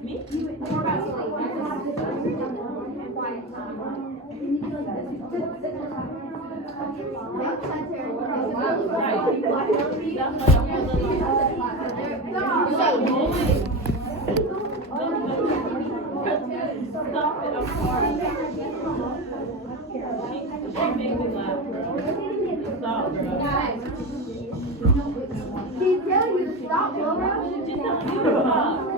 Me? Stop it, I'm sorry. She makes me laugh, bro. Stop, bro. She's telling you to stop, Laura. She's telling you to stop.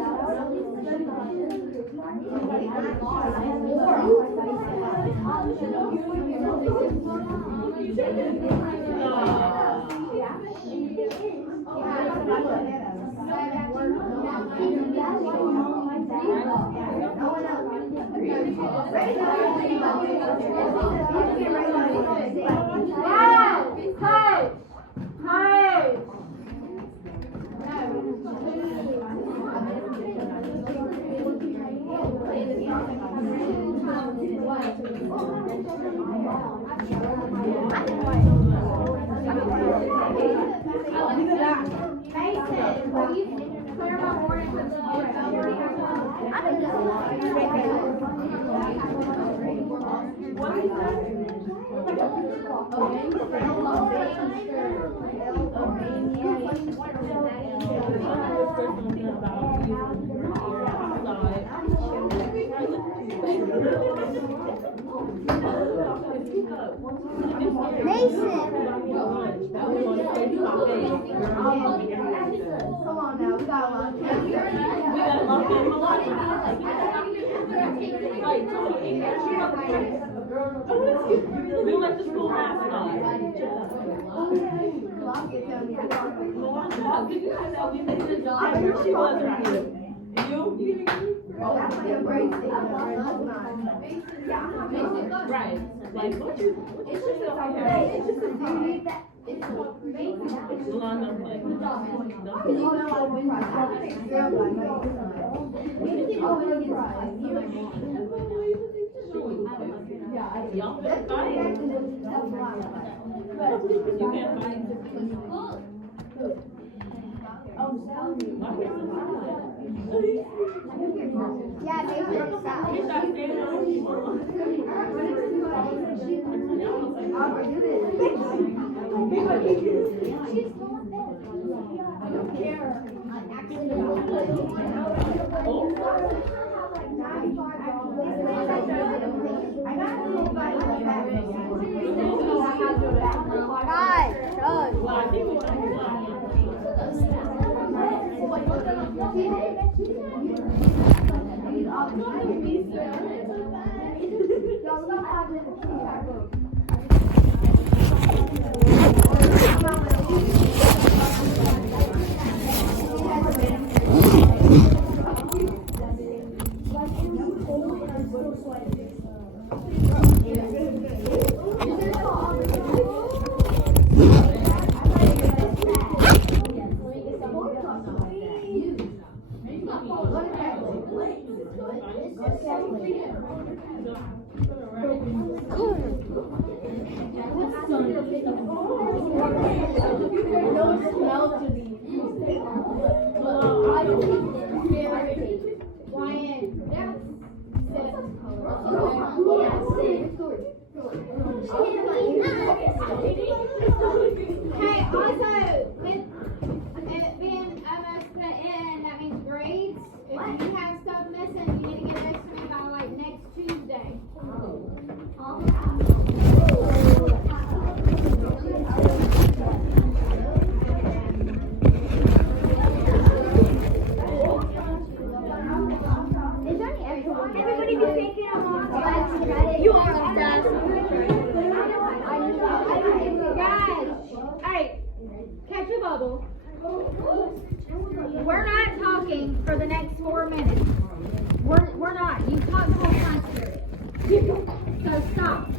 Come on now, we got a lot. We got locked in Melania. We went to school last night. I heard she was right here. You? Right. Like, what you It's just a duty that it's London, like, y'all can fight. You can't fight. yeah, they You stop standing on the I don't care. Well, I think we should. Hey, also, with it being almost the end, that means grades. If you have stuff missing, you need to get those to me by like next Tuesday. Everybody be thinking I'm on. You are on that. Guys, alright, catch a bubble. We're not talking for the next 4 minutes. We're not. You talk the whole time period. So stop.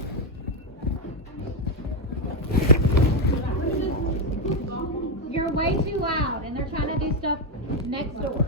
You're way too loud and they're trying to do stuff next door.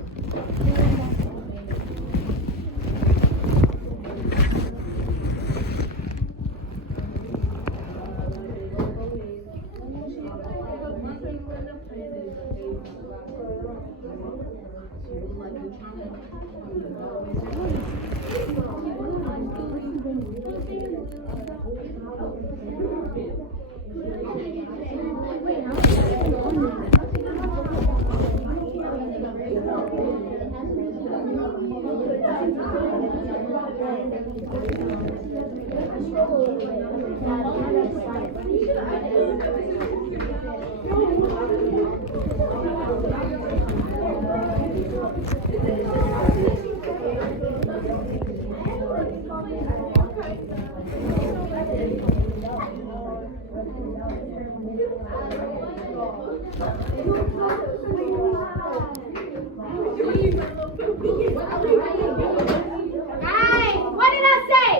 Hey, what did I say?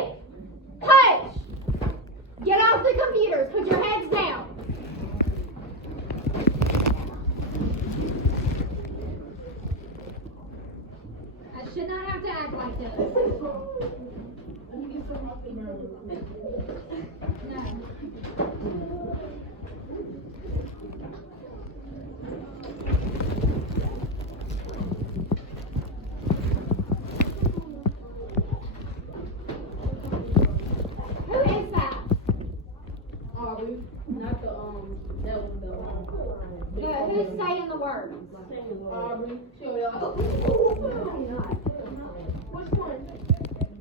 Hush! Get off the computers. Put your heads down. I should not have to act like this. No. Who is that? Aubrey, not the that was the Yeah, who's saying the words? Aubrey. Show y'all. Which one?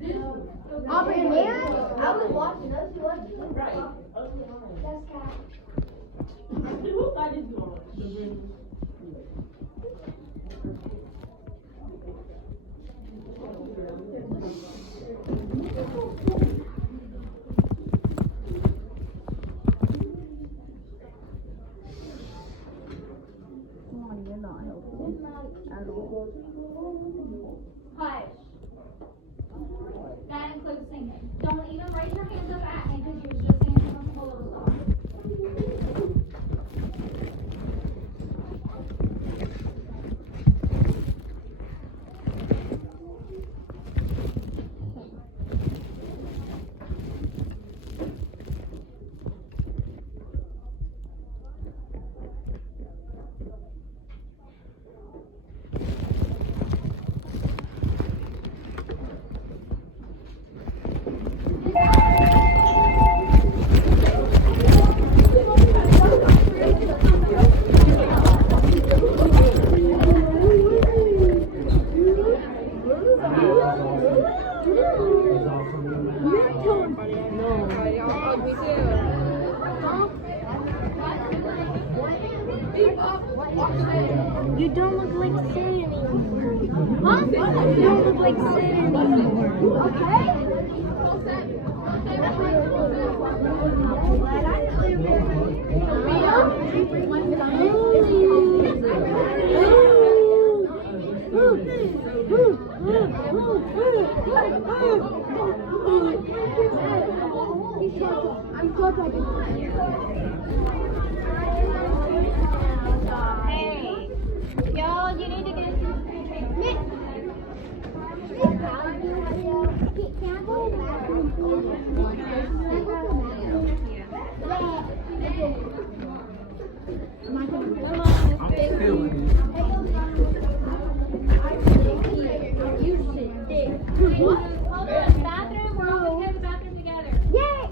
This one. Aubrey and Mary? I was watching those two. Right. That's Kat. Who side is you on? The green. Hush. That includes singing. Don't even raise your hands up at me because you was just dancing on the whole of the song. You don't look like Sid anymore. Huh? You don't look like Sid anymore. Okay? Hey, y'all, you need to get Mitt. Can I go back? I'm feeling it. Hold on, bathroom. We're all gonna go to the bathroom together. Yay!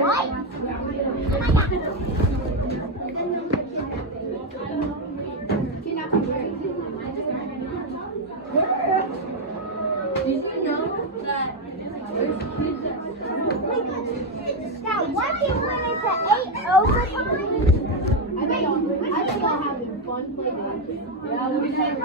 What? Now, what do you want it to 8 overtime? I think y'all having fun playing. Yeah, we have.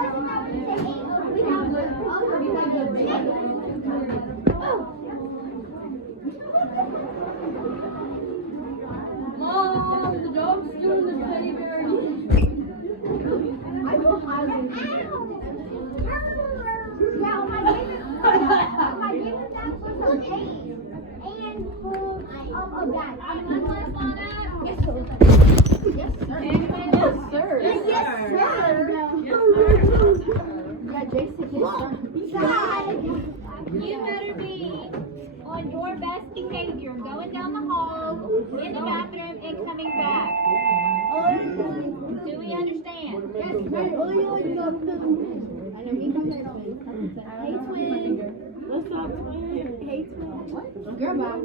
You better be on your best behavior, going down the hall, in the bathroom, and coming back. Do we understand? Yes, ma'am. And then we come back. Hey, twin. What's up, twin? Hey, twin. What? Girl, bye.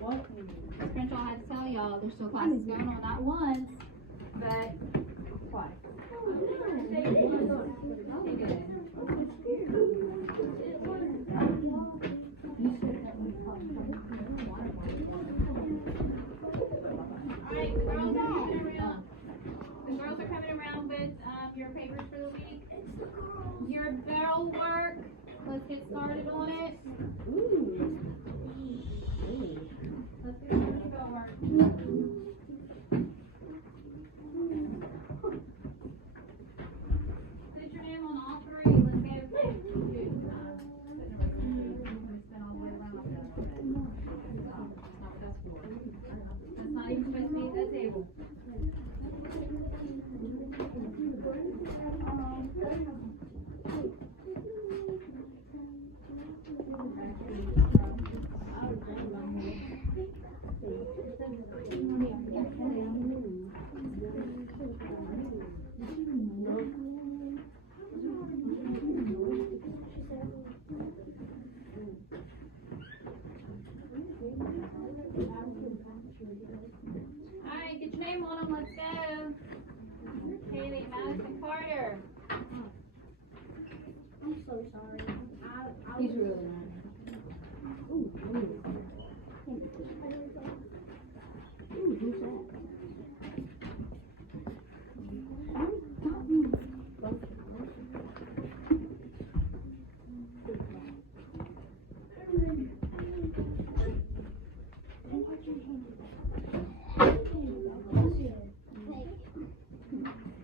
What? Crenshaw had to tell y'all there's still classes going on, not once, but twice. Alright, the girls are coming around. The girls are coming around with your papers for the week. Your bell work. Let's get started on it. Let's get started with bell work. Put your name on all three. Let's get That's not even supposed to be at that table. Alright, get your name on them, let's go. Haley, Madison, Carter. I'm so sorry. He's really nice. Ooh, who's that?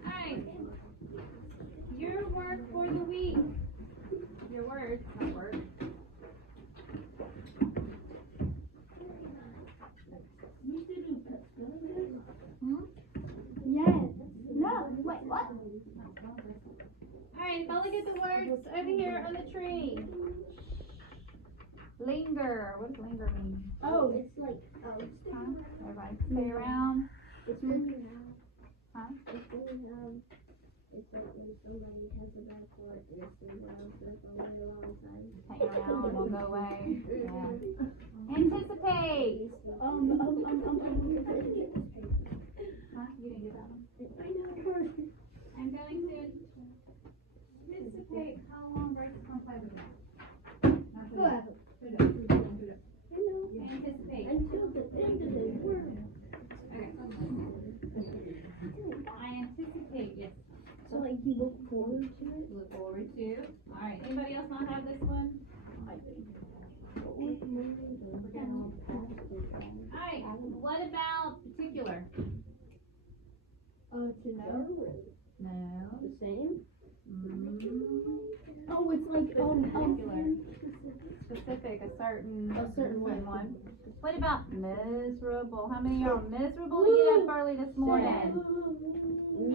Alright. Your work for the week. Your words, not work. Yes. No, wait, what? Alright, now look at the words over here on the tree. Linger. What does linger mean? Oh, it's like, Huh? Everybody stay around. it's moving out. Huh? It's going, it's like when somebody has a bad court, it's been around for a really long time. Hang around, won't go away. Yeah. Anticipate. Huh? You didn't get that one? I'm going to anticipate how long Bryce's gonna play with that. Whoever. Anticipate. Until the end of the world. Okay. I anticipate, yes. So like you look forward to it? Look forward to. Alright, anybody else not have this one? Alright, what about particular? To know. No. The same? Mm, Oh, it's like, particular. Specific, a certain one. What about miserable? How many are miserable to get up early this morning?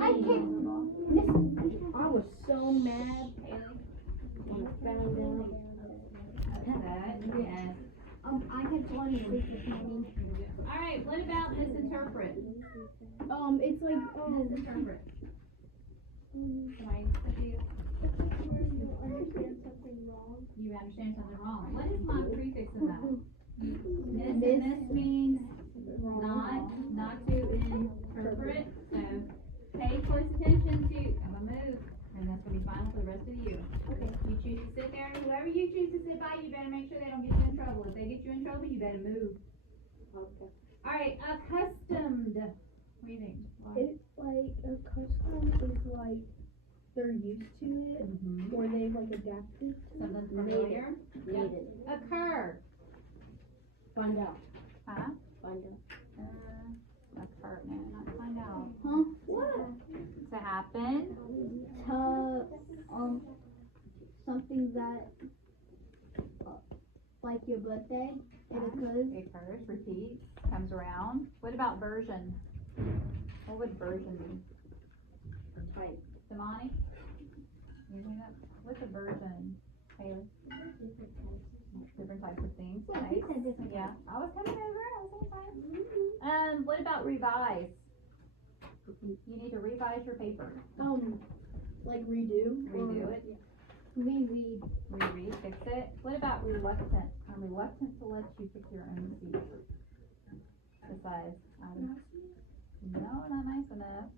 I can't. Miserable. I was so mad when I found out. Yes. I had 20 this morning. Alright, what about misinterpret? It's like, Misinterpret. Somebody said you understand something wrong. you understand something wrong. What is my prefix in that? Miss means not to interpret. So pay close attention to, I'm gonna move, and that's gonna be final for the rest of the year. Okay. You choose to sit there, whoever you choose to sit by, you better make sure they don't get you in trouble. If they get you in trouble, you better move. Okay. Alright, accustomed. What do you think? It's like a custom is like they're used to it, or they've like adapted to Something familiar? Yep. it. Occur. Find out. Huh? Find out. Occur, no, not find out. Huh? What? To happen. Something that like your birthday, it occurs. It occurs, repeats, comes around. What about version? What would version be? Type. Damani? You think that? What's a version, Haley? Different types of things. Yeah, Nice. he said different Yeah, I was coming over. I was on time. What about revise? You need to revise your paper. Like redo. Redo it. Reread. Reread, fix it. What about reluctant? I'm reluctant to let you pick your own seat. Besides, no, not nice enough.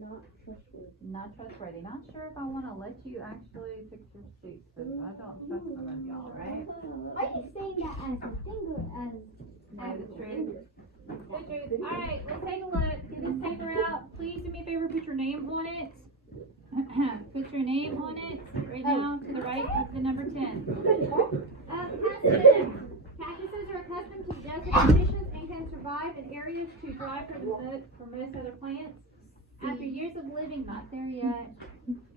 Not trustworthy. Not trustworthy. Not sure if I want to let you actually pick your seats, because I don't trust some of y'all, right? Are you saying that as a thing or as No, the truth. The truth. Alright, let's take a look. Get this paper out. Please do me a favor, put your name on it. Put your name on it, right now, to the right of the number 10. Cactuses. Cactuses are accustomed to desert conditions and can survive in areas too dry for most other plants. After years of living, not there yet.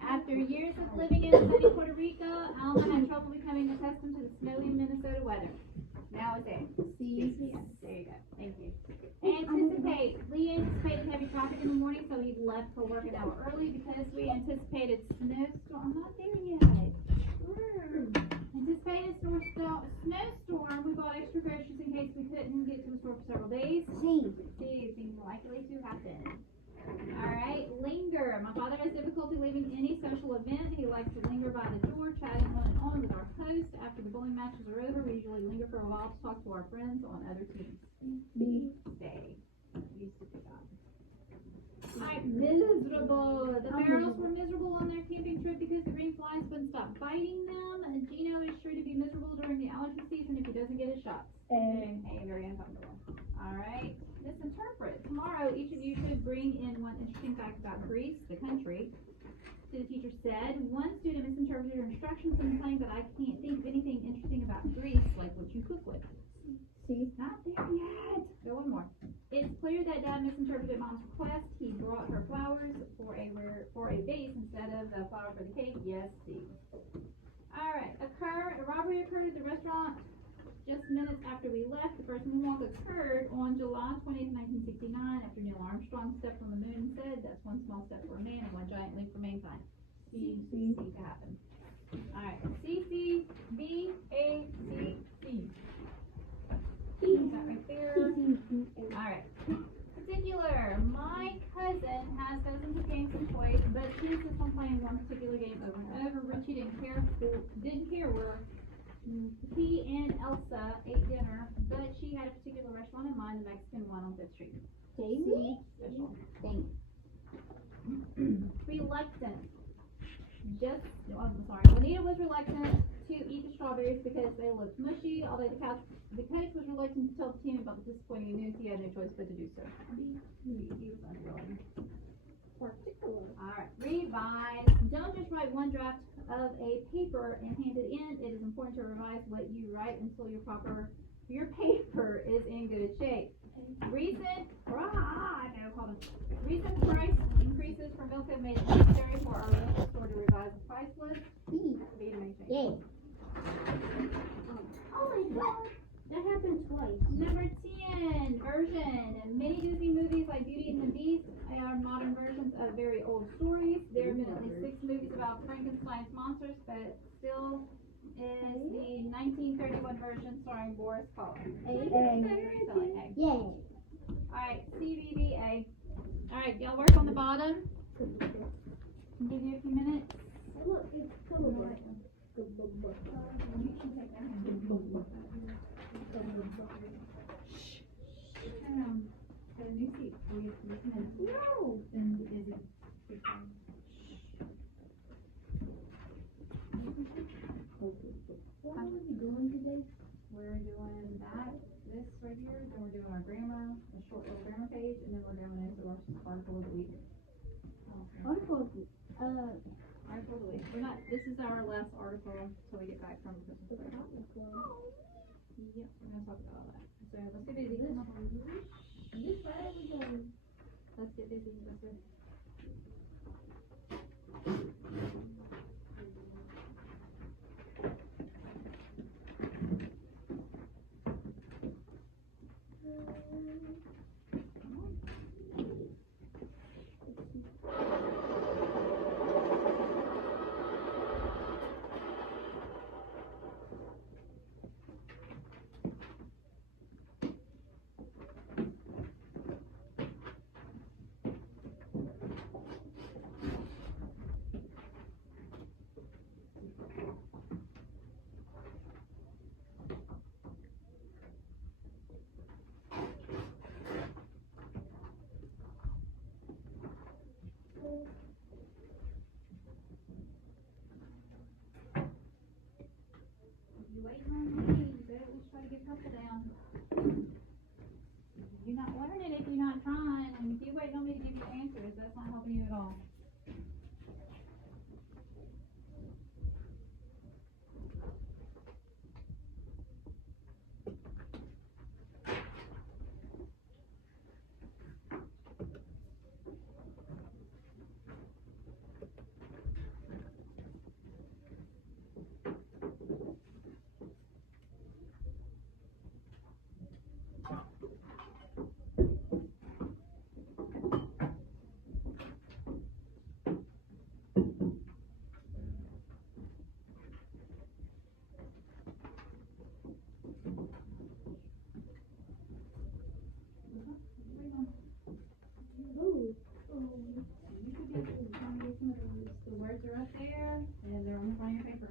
After years of living in sunny Puerto Rico, Alma had trouble becoming accustomed to the snowy Minnesota weather. Now it's there. C? Yes, there you go. Thank you. Anticipate. Lee anticipated heavy traffic in the morning, so he left for work an hour early because we anticipated snowstorm. I'm not there yet. Anticipated snowstorm. We bought extra groceries in case we couldn't get to the store for several days. C. See, things likely to happen. Alright, linger. My father has difficulty leaving any social event. He likes to linger by the door, chatting on and on with our host. After the bowling matches are over, we usually linger for a while to talk to our friends on other teams. B. Stay. Used to do that. Alright, miserable. The Farrells were miserable on their camping trip because the green flies wouldn't stop biting them. Gino is sure to be miserable during the allergy season if he doesn't get his shots. A. Very uncomfortable. Alright, misinterpret. Tomorrow, each of you should bring in one interesting fact about Greece, the country. So the teacher said, one student misinterpreted her instructions and claimed that I can't think of anything interesting about Greece, like what you cook with. C. Not there yet. Go one more. It's clear that Dad misinterpreted Mom's request. He brought her flowers for a vase instead of the flower for the cake. Yes, see. Alright, a robbery occurred at the restaurant just minutes after we left. The first moonwalk occurred on July 20th, 1969, after Neil Armstrong stepped on the moon and said, "That's one small step for a man and one giant leap for mankind." C to happen. Alright, C, C, B, A, C, C. That right there. Alright. Particular. My cousin has dozens of games and toys, but she insists on playing one particular game over and over. Richie didn't care where he and Elsa ate dinner, but she had a particular restaurant in mind, the Mexican one on 5th Street. Jamie? Special. Thanks. Reluctant. Juanita was reluctant to eat the strawberries because they looked mushy, although the coach was reluctant to tell the team about the disappointing news. He had no choice but to do so. He was unwilling. Particular. Alright, revise. Don't just write one draft of a paper and hand it in. It is important to revise what you write until your paper is in good shape. Recent price increases for milk have made it necessary for our local store to revise the price list. B. Yay. Oh my god. That happened twice. Number 10, version. Many Disney movies like Beauty and the Beast are modern versions of very old stories. There are admittedly 6 movies about Frankenstein's monsters, but still is the 1931 version starring Boris Karloff. A. Yay. Alright, CBVA. Alright, y'all work on the bottom. I'll give you a few minutes. Look, it's cool. Got a new seat for you for this minute. No. Then is it? What are we doing today? We're doing this right here, then we're doing our grammar, a short little grammar page, and then we're going into our article of the week. Article. Article of the week. This is our last article until we get back from the Christmas break. Yep, we're gonna talk about all that. So let's get busy. Let's get busy. there, and they're almost on your paper.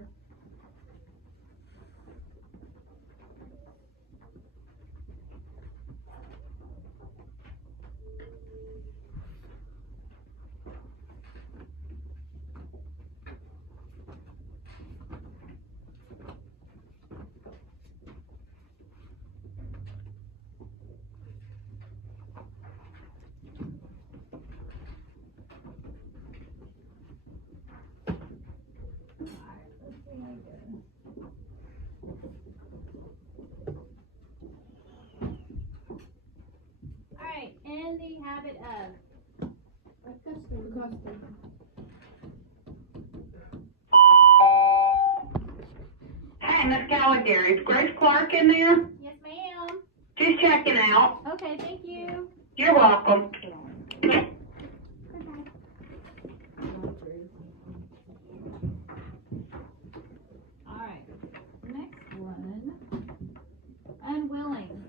Alright, in the habit of, Hey, Miss Gallagher, is Grace Clark in there? yes ma'am. Just checking out. Okay, thank you. You're welcome. Alright, next one. Unwilling.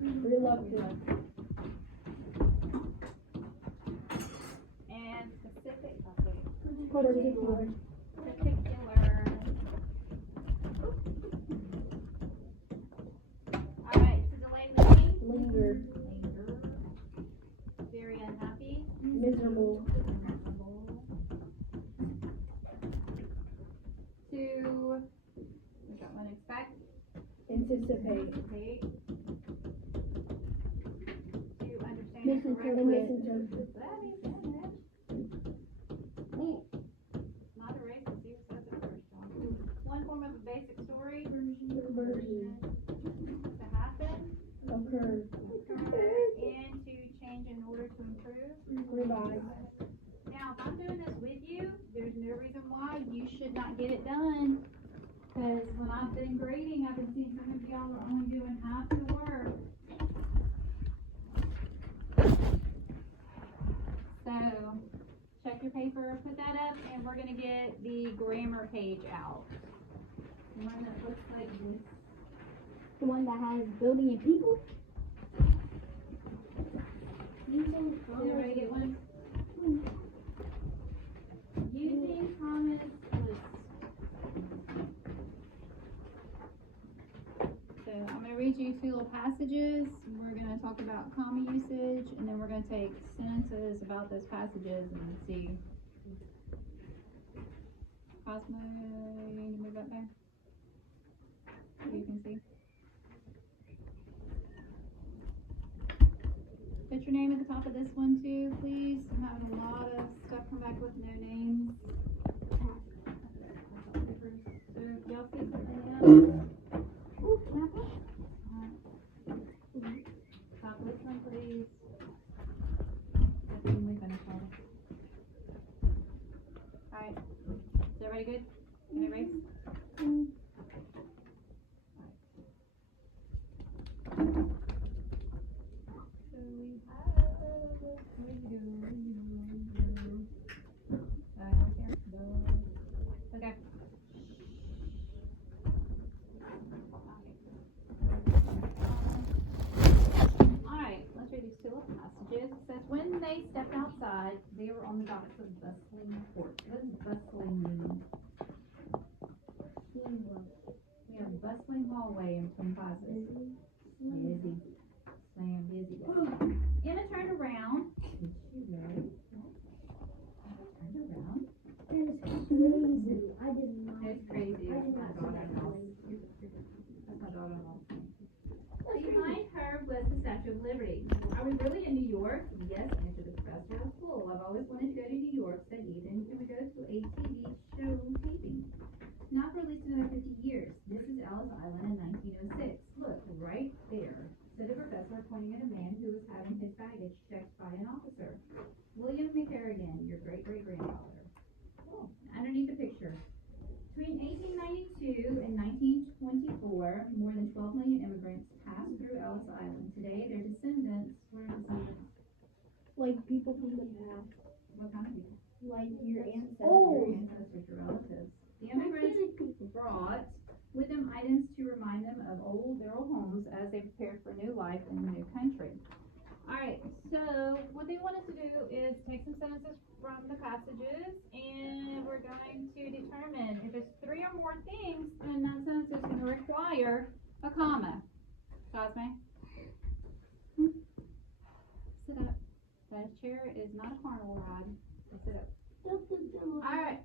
Reluctant. And specific, Particular. particular. Alright, to delay moving. Linger. Linger. Very unhappy. Miserable. To, we got one, expect. Anticipate. Anticipate. To understand Misinterpret. correctly. Misinterpret. Not a racist, you said it first, John. One form of a basic story. Version. To happen. Occur. And to change in order to improve. Revise. Now, if I'm doing this with you, there's no reason why you should not get it done. Because when I've been grading, I've been seeing some of y'all are only doing half the work. So, check your paper, put that up, and we're gonna get the grammar page out. One that looks like this. The one that has building and people? Did everybody get one? Using commas lists. So I'm gonna read you two little passages. We're gonna talk about comma usage, and then we're gonna take sentences about those passages and see. Cosmo, you need to move up there? So you can see. Put your name at the top of this one too, please. I'm having a lot of stuff come back with no names. So if y'all see something else, stop this one, please. That's when we finish all. Alright, is everybody good? Can I erase? So we have, where you go? Right here. Okay. Alright, let's read these two little passages. It says, when they stepped outside, they were on the docks of bustling port. What does bustling mean? We have bustling hallway in between classes. Busy. Slam busy. Emma turned around. Did she really? Turned around. That is crazy. I did not. It's crazy. I did That's not my see daughter-in-law. That's my daughter-in-law. Behind her was the Statue of Liberty. Are we really in New York? Yes, answered the professor. Cool. I've always wanted to go to New York, said Ethan. Can we go to a TV show taping? Not for at least another 50 years. This is Ellis Island in 1906. Look, right there, said the professor, pointing at a man who was having his baggage checked by an officer. William McCarrigan, your great-great-grandfather. Oh, underneath the picture. Between 1892 and 1924, more than 12 million immigrants passed through Ellis Island. Today, their descendants, what are descendants? Like people from the past. What kind of people? Like your ancestors. Your ancestors, your relatives. The immigrants brought with them items to remind them of their old homes as they prepared for new life in the new country. Alright, so what they want us to do is take some sentences from the passages, and we're going determine if it's 3 or more things, then that sentence is gonna require a comma. Cosme? Sit up. That chair is not a carnival ride. So sit up. Alright.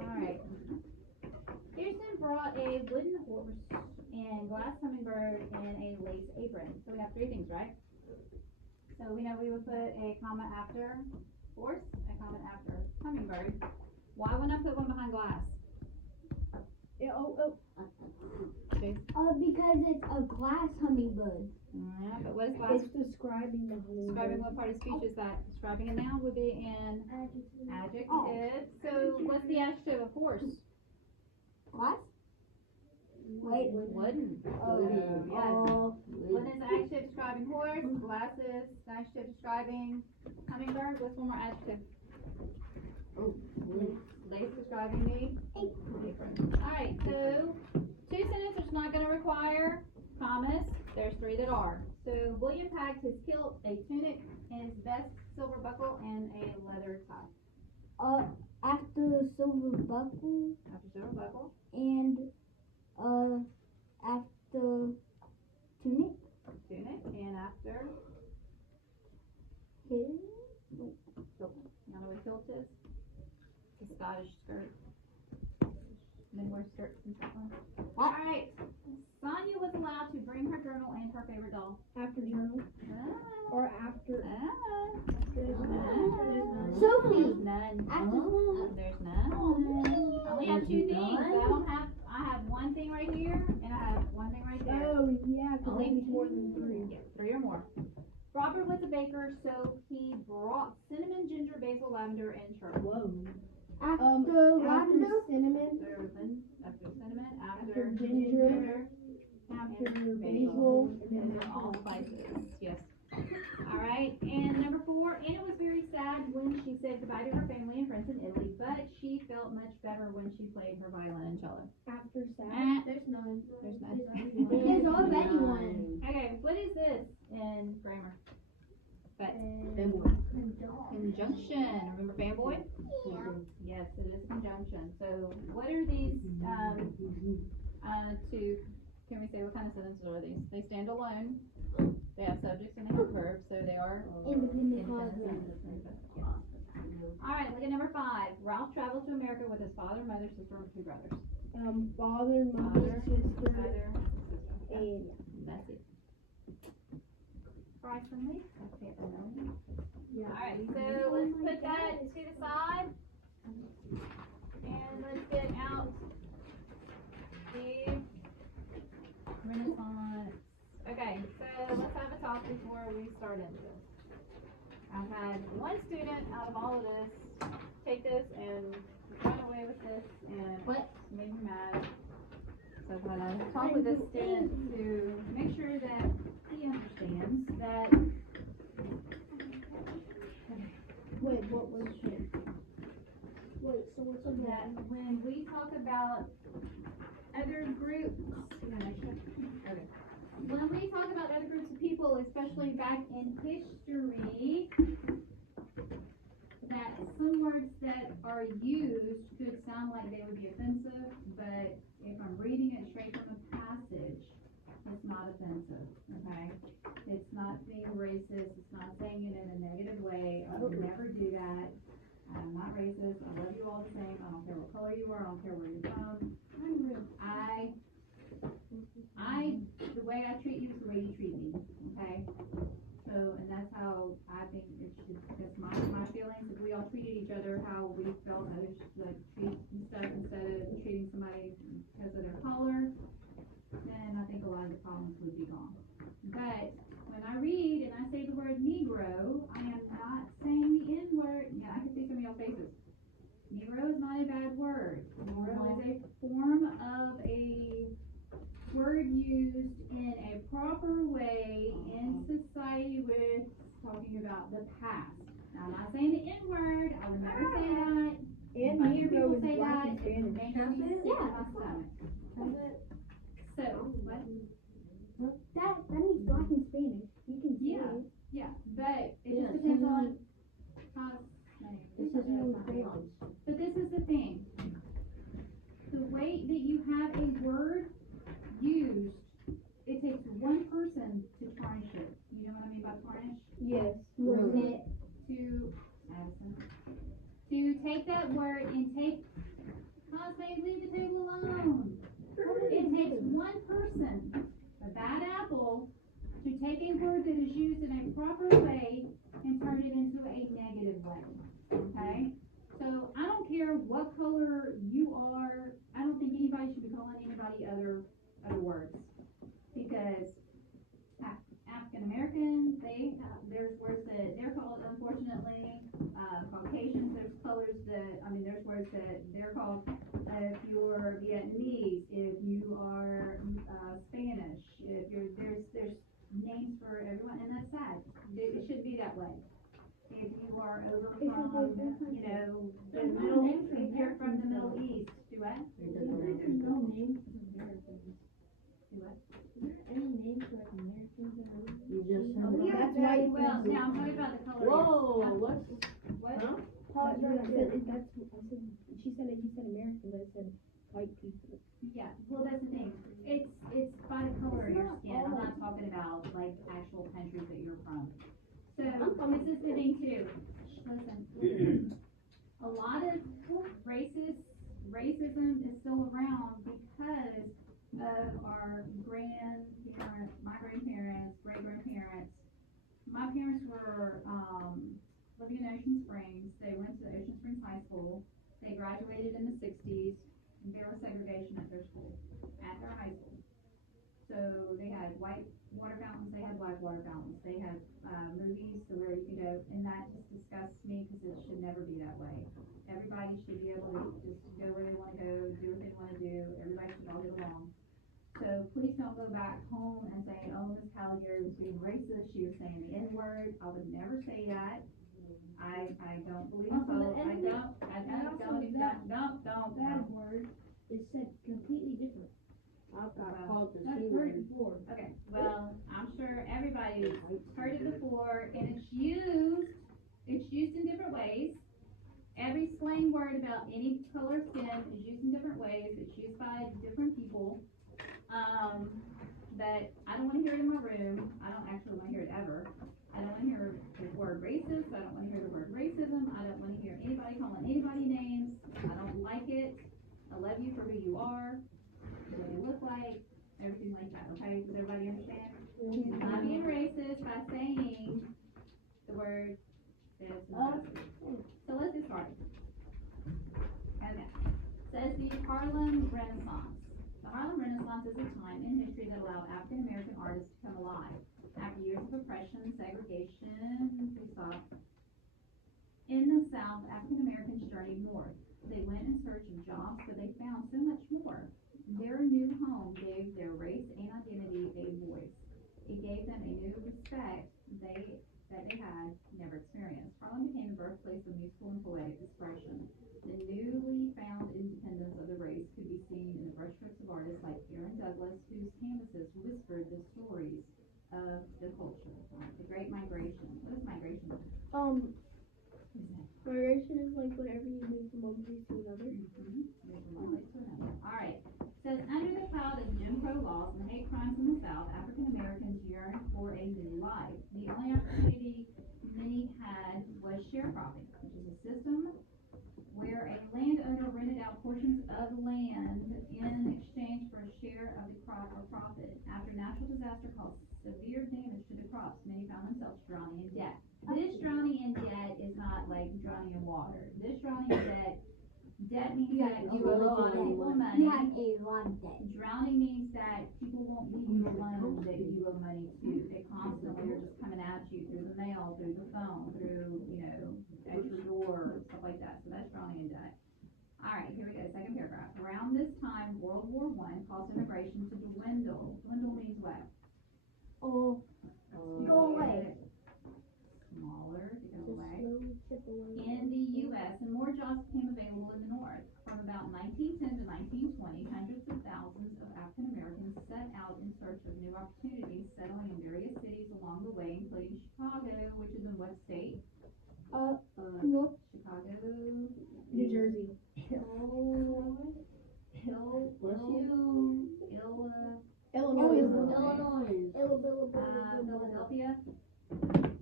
Alright. Kirsten brought a wooden horse and glass hummingbird and a lace apron. So we have 3 things, right? So we know we would put a comma after horse, a comma after hummingbird. Why wouldn't I put one behind glass? Chase? Because it's a glass hummingbird. Yeah, but what is glass? It's describing the whole. Describing what part of speech is that? Describing a noun would be an adjective. So what's the adjective of horse? Glass? Wait. Wooden. Oh, Yes. Wooden is the adjective describing horse. Glass is the adjective describing hummingbird. What's one more adjective? Lace describing the apron. Alright, so 2 sentences are not going to require commas. There's 3 that are. So William packed his kilt, a tunic, and his vest, silver buckle, and a leather tie. After silver buckle After silver buckle. and after tunic. Tunic, and after, His. you know what a kilt is? It's a Scottish skirt. Men wear skirts and stuff on. Alright, Sonia was allowed to bring her journal and her favorite doll. After journal. Or after. Sophie. There's none. After. There's none. I only have 2 things. I have 1 thing right here, and I have 1 thing right there. Oh, yeah, because it's more than 3. Yeah, 3 or more. Robert was a baker, so he brought cinnamon, ginger, basil, lavender, and cherry. Whoa. After lavender. Cinnamon. After cinnamon, After ginger. After basil. And then Those are all spices. Yes. All right. And number 4, Anna was very sad when she said goodbye to her family and friends in Italy, but she felt much better when she played her violin and cello. After sad. There's none. There's none. There's already one. Okay. What is this in grammar? But conjunction. Remember fanboy? Yes, it is conjunction. So what are these? Can we say what kind of sentences are these? They stand alone. They have subjects and they have verbs, so they are Independent independent sentences. All right, look at number 5. Ralph traveled to America with his father, mother, sister, and 2 brothers. Father, mother, sister, Mother, and that's it. Bryson Lee. Okay, All yeah. right, so let's put that to the side, and let's get out the Renaissance. Okay, so let's have a talk before we start into this. I've had 1 student out of all of this take this and run away with this and made me mad. So I've had a talk with this student to make sure that he understands that. Wait, what was it? Wait, so what's on That when we talk about other groups, when we talk about other groups of people, especially back in history, that some words that are used could sound like they would be offensive, but if I'm reading it straight from the passage, it's not offensive, okay? It's not being racist, it's not saying it in a negative way, I would never do that. I'm not racist, I love you all the same, I don't care what color you are, I don't care where you're from. The way I treat you is the way you treat me, okay? So, and that's how I think it should, that's my feelings, if we all treated each other how we felt others should treat stuff instead of treating somebody because of their color, then I think a lot of the problems would be gone. But when I read and I say the word Negro, I am not saying the N-word. Yeah, I can see some of y'all faces. Negro is not a bad word. Negro is a form of a word used in a proper way in society with talking about the past. Now, I'm not saying the N-word. I would never say that. And makes me sick to my stomach. So, what? That means black in Spanish. You can see Yeah. it. Yeah, but it Yeah, just depends someone- on how. This is no crayons. But this is the thing. The way that you have a word used, it takes one person to tarnish it. You know what I mean by tarnish? Yes. To Addison. To take that word and take Cosme, leave the table alone. It takes one person, a bad apple, to take a word that is used in a proper way and turn it into a negative way. Okay? So I don't care what color you are, I don't think anybody should be calling anybody other words. Because African American, there's words that they're called, unfortunately, Caucasians, there's words that they're called, if you're Vietnamese, if you are, Spanish, there's names for everyone, and that's sad. It shouldn't be that way. If you are over from, the middle, if you're from the Middle East, do what? There's no names for Americans. Do what? Any names for like Americans or You just said Oh, that. yeah, That's very why- well, now I'm talking about the color. Whoa, what's, What? huh? She said that you said Americans, I said white people. Yeah, well, that's the thing, it's by the color of your skin, I'm not talking about like actual countries that you're from. So, this is the thing too, listen, a lot of racism is still around because of our my grandparents, great-grandparents. My parents were, living in Ocean Springs, they went to Ocean Springs High School, they graduated in the sixties, and there was segregation at their school, at their high school. So they had white water fountains, they had black water fountains, they had, movies to where you can go, and that just disgusts me, cause it should never be that way. Everybody should be able to just go where they wanna go, do what they wanna do, everybody should all get along. So please don't go back home and say, oh, Miss Caligari was being racist, she was saying the N-word, I would never say that. I don't believe so, That word is said completely different. I've got called the I've C heard word. it before. Okay, well, I'm sure everybody's heard it before, and it's used in different ways. Every slang word about any color of skin is used in different ways, it's used by different people. But I don't wanna hear it in my room, I don't actually wanna hear it ever. I don't wanna hear the word racist, I don't wanna hear the word racism, I don't wanna hear anybody calling anybody names, I don't like it. I love you for who you are, what you look like, everything like that, okay? Does everybody understand? It's not being racist by saying the word that's disgusting. So let's get started. Okay. Says the Harlem Renaissance. The Harlem Renaissance is a time in history that allowed African American artists to come alive. After years of oppression, segregation, we saw in the South, African Americans journeyed north. They went in search of jobs, but they found so much more. Their new home gave their race and identity a voice. It gave them a new respect that they had never experienced. Harlem became the birthplace of musical and poetic expression. The newly found independence of the race could be seen in the brushstrokes of artists like Aaron Douglas, whose canvases whispered the stories of the culture. The Great Migration. What is migration? Migration is like whenever you move from one place to another. Alright, says under the cloud of Jim Crow laws and hate crimes in the South, African Americans yearned for a new life. The only opportunity many had was sharecropping, which is a system where a landowner rented out portions of land in exchange for a share of the crop or profit. After natural disaster caused severe damage to the crops, many found themselves drowning in debt. This drowning in debt is not like drowning in water. This drowning in debt means that you owe a lot of people money. You have a lot of debt. Drowning means that people won't leave you alone that you owe money to. They constantly are just coming at you through the mail, through the phone, through, at your door, stuff like that. So that's drowning in debt. Alright, here we go, second paragraph. Around this time, World War I caused immigration to dwindle. Dwindle means what? Oh, go away. Smaller, to go away. In the U.S., and more jobs became available in the North. From about 1910 to 1920, hundreds of thousands of African Americans set out in search of new opportunities, settling in various cities along the way, including Chicago, which is in what state? North Chicago. New Jersey. Illinois. Illinois. Philadelphia,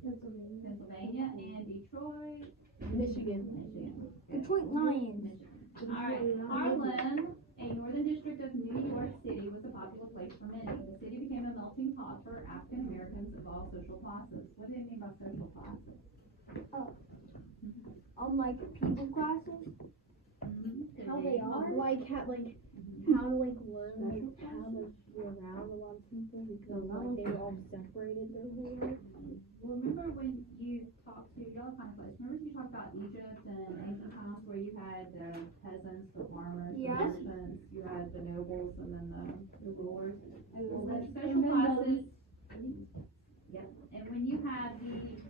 Pennsylvania. Pennsylvania, and Detroit, Michigan. Michigan. Detroit Lions. Alright, Harlem, a northern district of New York City, was a popular place for many. The city became a melting pot for African Americans of all social classes. What do they mean by social classes? Like people classes. How they are? Like how to learn how to be around a lot of people because like they were all separated their whole life. Well, remember when you talked to, y'all kind of close, remember you talked about Egypt and ancient times where you had the peasants, the farmers, the Yes. merchants, you had the nobles and then the rulers. Well, the And social then classes, yep, and when you had the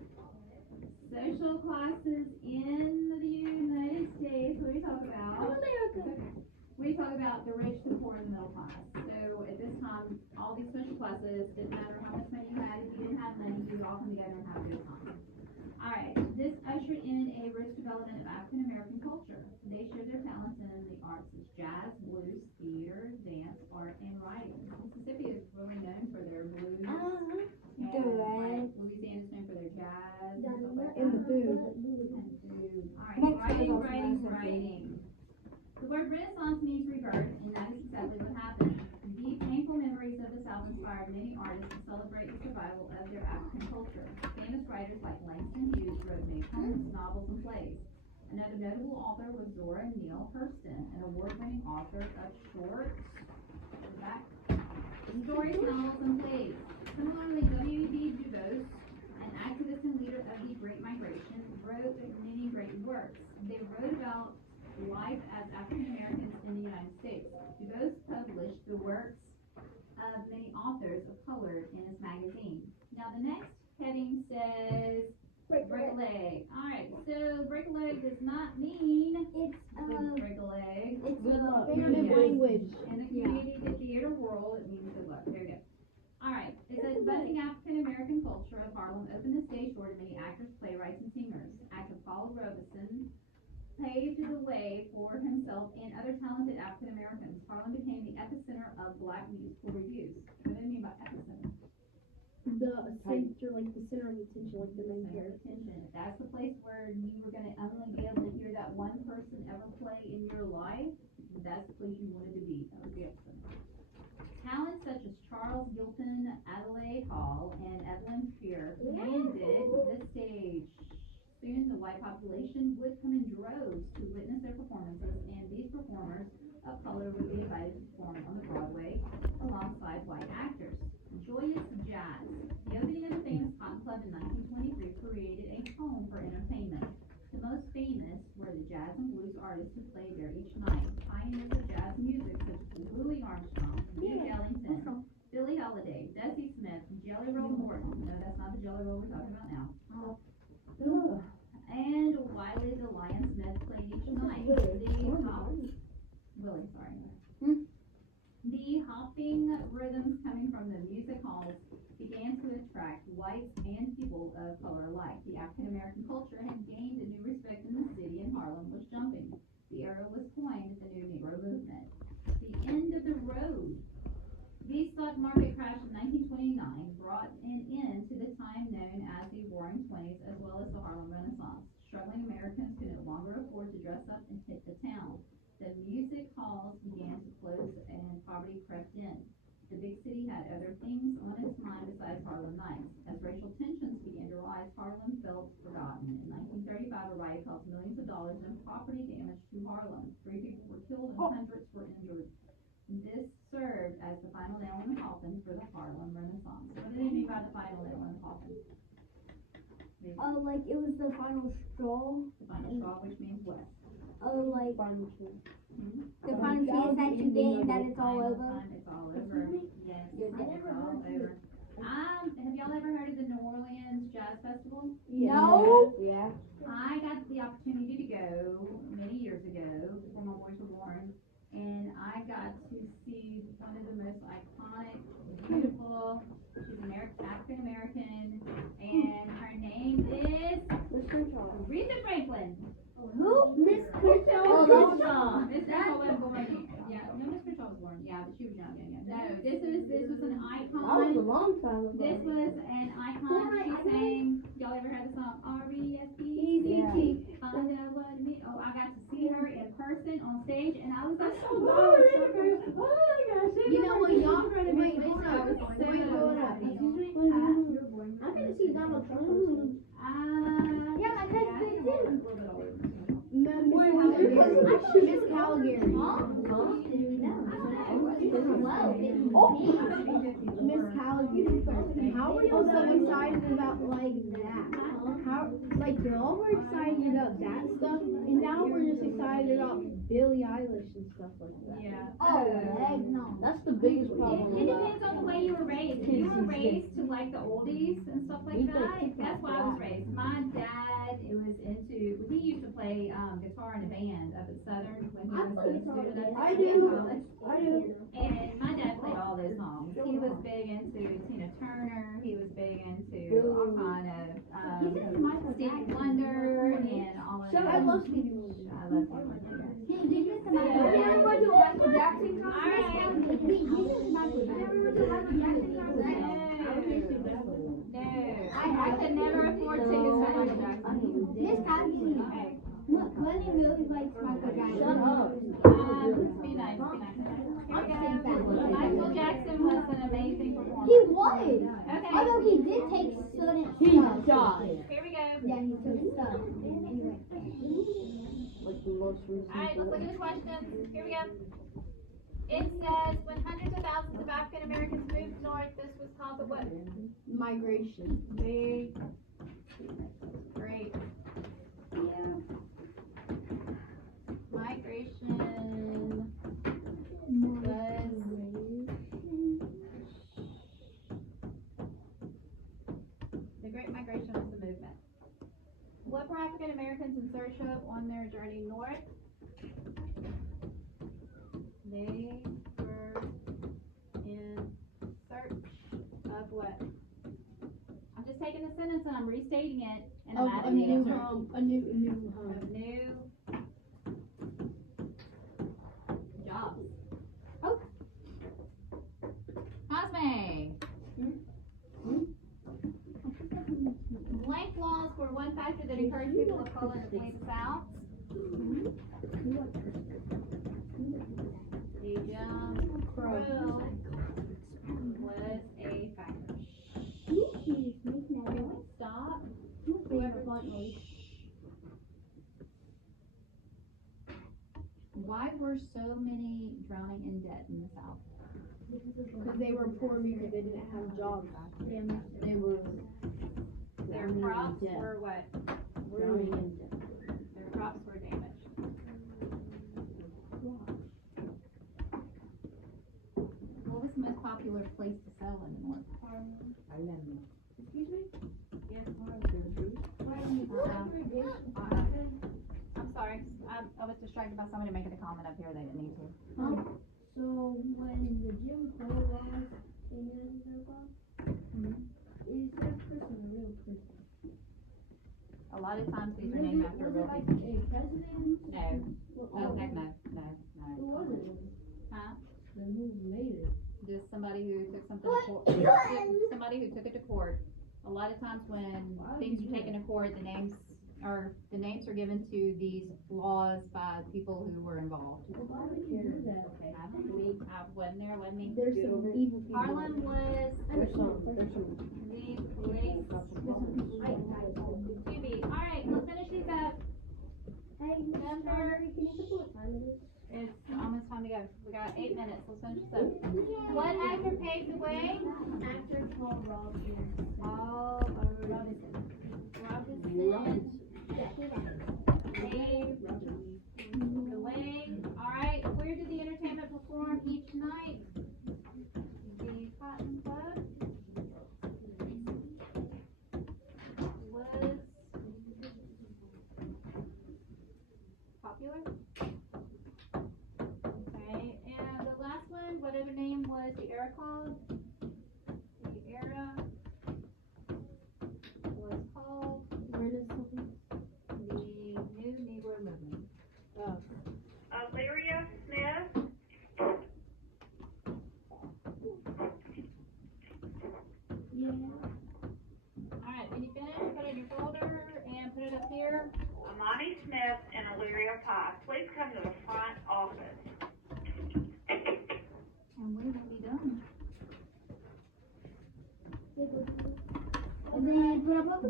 social classes in the United States, what do you talk about? We talk about the rich, the poor, and the middle class. So at this time, all these social classes, didn't matter how much money you had, if you didn't have money, you would all come together and have a good time. Alright, this ushered in a rich development of African American culture. They showed their talents in the arts of jazz, blues, theater, dance, art, and writing. Mississippi is really known for their blues. And like, Louisiana's known for their jazz and stuff like And the that. food. And food. Alright, writing. The word Renaissance means rebirth, and that is exactly what happened. The painful memories of the South inspired many artists to celebrate the survival of their African culture. Famous writers like Langston Hughes wrote many poems, novels, and plays. Another notable author was Zora Neale Hurston, an award-winning author of short stories, novels, and plays. Similarly, W.E.B. Du Bois, an activist and leader of the Great Migration, wrote many great works. They wrote about life as African Americans in the United States. Du Bois published the works of many authors of color in his magazine. Now the next heading says break a leg. Alright, so break a leg does not mean It's break a leg. it's Figurative Yes. language. In the community, the theater world, it means good luck. There you go. Alright, it says budding African American culture of Harlem opened the stage door to many actors, playwrights, and singers. Actor Paul Robeson paved the way for himself and other talented African Americans. Harlem became the epicenter of black musical reviews. What do they mean by epicenter? The center, like the center of attention, like the main Center character. of attention. If that's the place where you were gonna only be able to hear that one person ever play in your life, that's the place you wanted to be. That was the epicenter. Talents such as Charles Gilpin, Adelaide Hall, and Evelyn Freer commanded the stage. Soon the white population would come in droves to witness their performances, and these performers of color would be invited to perform on the Broadway alongside white actors. Joyous Jazz. The opening of the famous Cotton Club in 1923 created a home for entertainment. The most famous were the jazz and blues artists who played there each night. Pioneers of jazz music such as Louis Armstrong, Duke Ellington, Billie Holiday, Bessie Smith, Jelly Roll Morton. No, that's not the Jelly Roll we're talking about now. And Wiley the Lion Smith played each night. The hopping rhythms coming from the music halls began to attract whites and people of color alike. The African American culture had gained a new respect in the city, and Harlem was jumping. The era was coined the New Negro Movement. The end of the road. The stock market crash of 1929 brought an end to the time known as the Roaring Twenties, as well as the Harlem Renaissance. Struggling Americans could no longer afford to dress up and hit the town. The music halls began to close and poverty crept in. The big city had other things on its mind besides Harlem Nights. As racial tensions began to rise, Harlem felt forgotten. In 1935, a riot caused millions of dollars in property damage to Harlem. 3 people were killed and hundreds were injured. This served as the final nail in the coffin for the Harlem Renaissance. What do they mean by the final nail in the coffin? like it was the final straw. The final straw, which means what? Like Final choice. the final chance that you get that it's all Final over. time it's all over. Yes, You're it's dead. all over. Have y'all ever heard of the New Orleans Jazz Festival? No. Yeah. I got the opportunity to go many years ago before my boys were born, and She's one of the most iconic, beautiful. She's African American, and her name is Aretha Franklin. Who? Miss Crystal. Miss Crystal wasn't born. Yeah, no, Miss Crystal was born. Yeah, but she was young. No, this was an icon. That was a long time ago. This was an icon. She sang. Y'all ever heard the song EZT. Find out what it means. Oh, I got to see her in person on stage, and I was like, Oh my gosh. You know what, y'all, wait, I listen, was going wait, to hold up. Excuse me? I'm gonna see Donald Trump. Yeah, my cousin did too. Miss Calgary. Miss Calgary. How are y'all so excited about like that? How, like y'all were excited about that stuff, and now we're just excited about Billie Eilish and stuff like that. yeah. Oh, heck no. That's the biggest problem. It depends on the way you were raised. If you were raised to like the oldies and stuff like that, that's why I was raised. My dad, he used to play guitar in a band up at Southern when he was a student up I at do. college. I do. And my dad played all those songs. He was big into Tina Turner. He was big into all kind of Stevie Wonder and all of that. I love Stevie Wonder. I love Stevie Wonder. Did you listen to Michael Jackson? All right. Did you listen to Michael Jackson? No, I could never afford tickets to Michael Jackson. Miss Calgary. Hey, Money really likes Michael Jackson. Shut up. be nice. Here we go. Michael Jackson was an amazing performer. He was. Okay, Although he did take certain He stuff. died. here we go. Yeah, he took stuff. Anyway. Like the most recent. Alright, let's look at the questions. Here we go. It says, when hundreds of thousands of African Americans moved north, this was called the what? Migration. Big. Great. Migration was the Great Migration was the movement. What were African Americans in search of on their journey north? They were in search of what? I'm just taking the sentence and I'm restating it, and I'm Of a adding the new answer. home, a new home. Of new jobs. Oh. Cosme. Blank laws were one factor that encouraged people of color to flee the South. The Jim Crow was a factor. Can we stop? Whoever Why were so many drowning in debt in the South? Because they were poor because they didn't have jobs. They were Their crops were what? drowning in debt. Their crops were damaged. What was the most popular place to sell in the North? Excuse me? I'm sorry, I was distracted by somebody making a comment up here they didn't need to. So when the Jim Crow laws came in America, is that person a real person? A lot of times these are named after real like people. a president? No, oh heck no. Who was it? Huh? Then who made it? Just somebody who took something to court. Somebody who took it to court. A lot of times when things are taken to court, the names are given to these laws by people who were involved. Why would you do that? I wasn't there, wasn't me. There's some evil people. Harlan was There's some. the place to be. Alright, let's finish these up. Hey, Number- can you put what time it is? It's almost time to go. We got 8 minutes. Let's finish this up. What actor paved the way? Actor Paul Robinson. All Robinson. Paved the way. Alright, where did the entertainment perform each night? The Cotton Club was popular. Okay, and the last one, what other era called? The era was called Renaissance. the New Negro Movement. Lyria Smith. Alright, when you finish, put it in your folder and put it up here. Amani Smith and Illyria Pye. Please come to the front office. And we will be done. And then put up a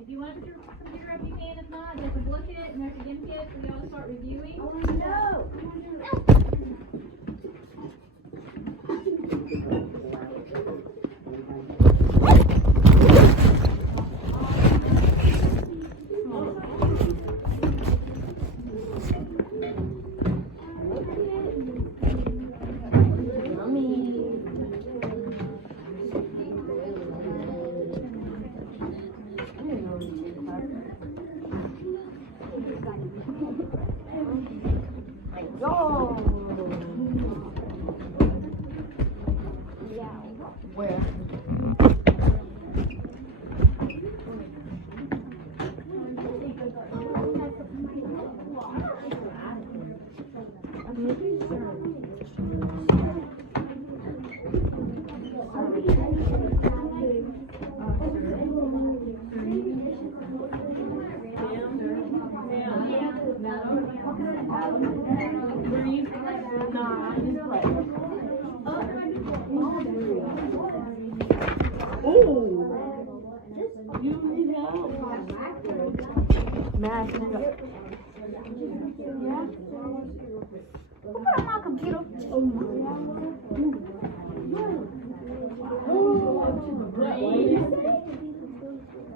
If you want to put your computer up, you can. If not, there's a booklet and there's a game kit for y'all to start reviewing.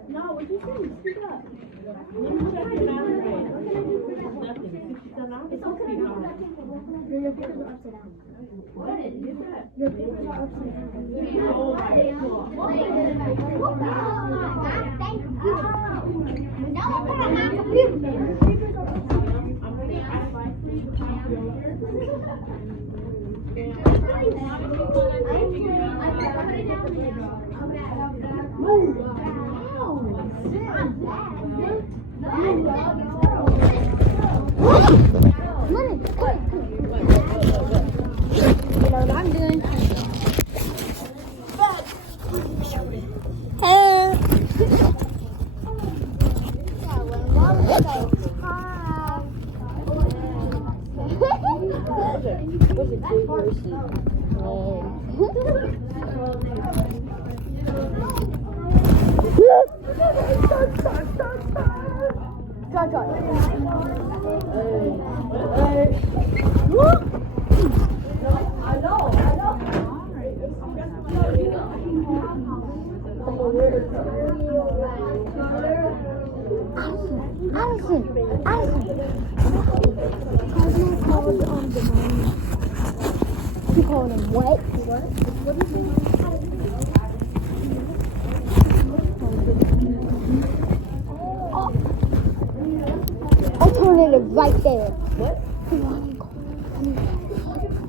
No, what you saying? Speak up. It's okay. Your papers are upside down. Your papers are upside down. Thank you. No, put on my computer. You call him what? What is it? Alternative right there. What?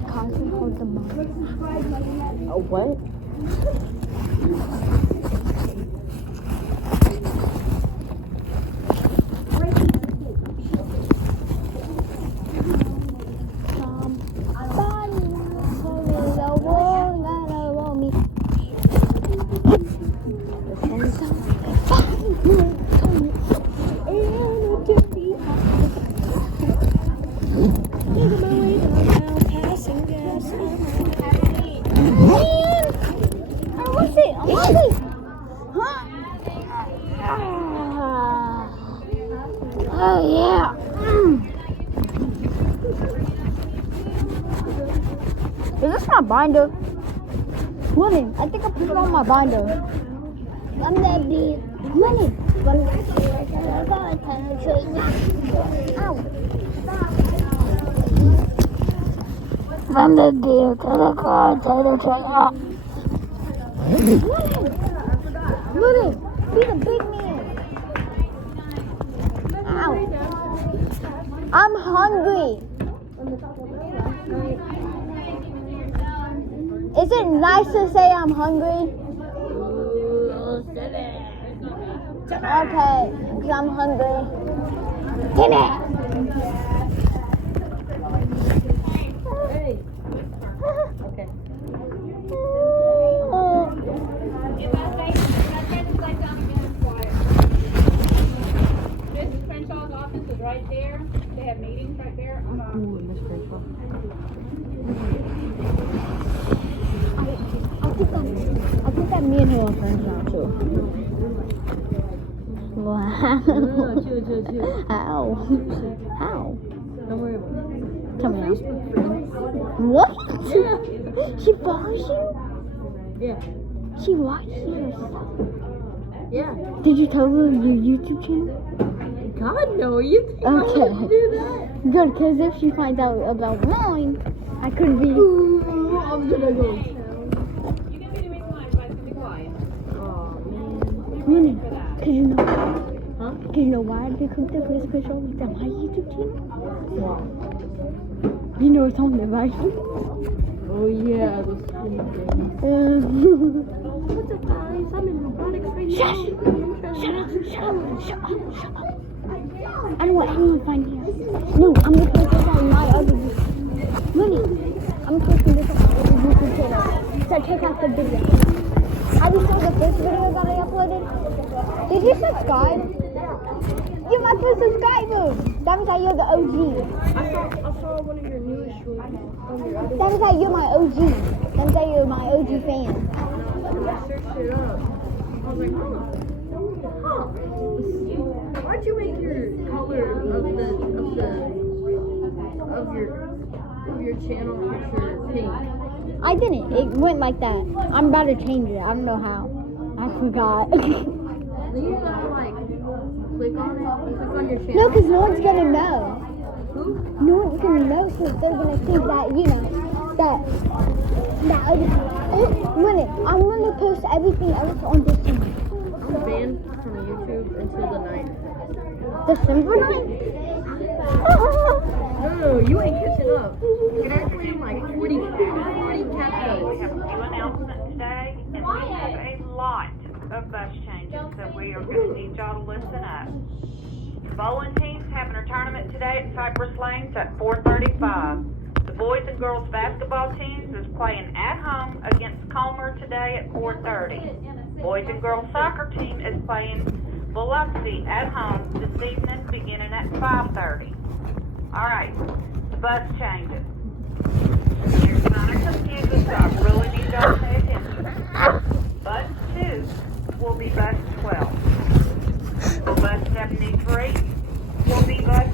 Carson called the mom. A what? Oh yeah. Is this my binder? Money. I think I put it on my binder. I'm that big. Money. Ow. I'm the deer to the car, tater trailer. Money. Be the big man. Ow. I'm hungry. Is it nice to say I'm hungry? Okay, because I'm hungry. Dinner! Okay. If I say this like down again, quiet. Mrs. Crenshaw's office is right there. They have meetings right there. Ooh, Miss Crenshaw. I think that me and her are friends now too. Wow. No, chill. How? How? Don't worry about it. Tell me now. What? Yeah. She follows you? Yeah. She watches your stuff. Yeah. Did you tell her your YouTube channel? God, no. You think I Okay. would do that? Good, because if she finds out about mine, I could be. I'm gonna go. You can be the reason why everybody's gonna be quiet. Oh, man. Really? Cause you know, Huh? cause you know why I did cook the first special with my YouTube channel? Wow. You know it's on there, right? Oh, yeah. Those funny things. What's up, guys? I'm in robotics right now. Shut up. I don't want anyone to find me out. No, I'm gonna post this on my other video. Really? I'm posting this on my other YouTube channel. So check out the video. Have you saw the first video that I uploaded? Did you subscribe? You're my first subscriber! That means that you're the OG. I saw one of your newest ones on your other That means that you're my OG. That means that you're my OG fan. I searched it up. I was like, huh. Why'd you make your color of your channel picture pink? I didn't. It went like that. I'm about to change it. I don't know how. I forgot. Then you gotta like click on it. Click on your channel. No, because no one's gonna know. Who? No one's gonna know because they're gonna think that, you know, that I'm gonna post everything else on this channel. I'm banned from YouTube until the 9th. December 9th? No, you ain't catching up. You're actually in like 40 We captures. have a few announcements today, and we have a lot of bus changes, so we are gonna need y'all to listen up. The bowling team's having a tournament today at Cypress Lanes at 4:35. The boys and girls basketball teams is playing at home against Comer today at 4:30. Boys and girls soccer team is playing Biloxi at home this evening beginning at 5:30. Alright, the bus changes. Here's not a computer, so I really need y'all to pay attention. Bus 2 will be bus 12. Bus 73 will be bus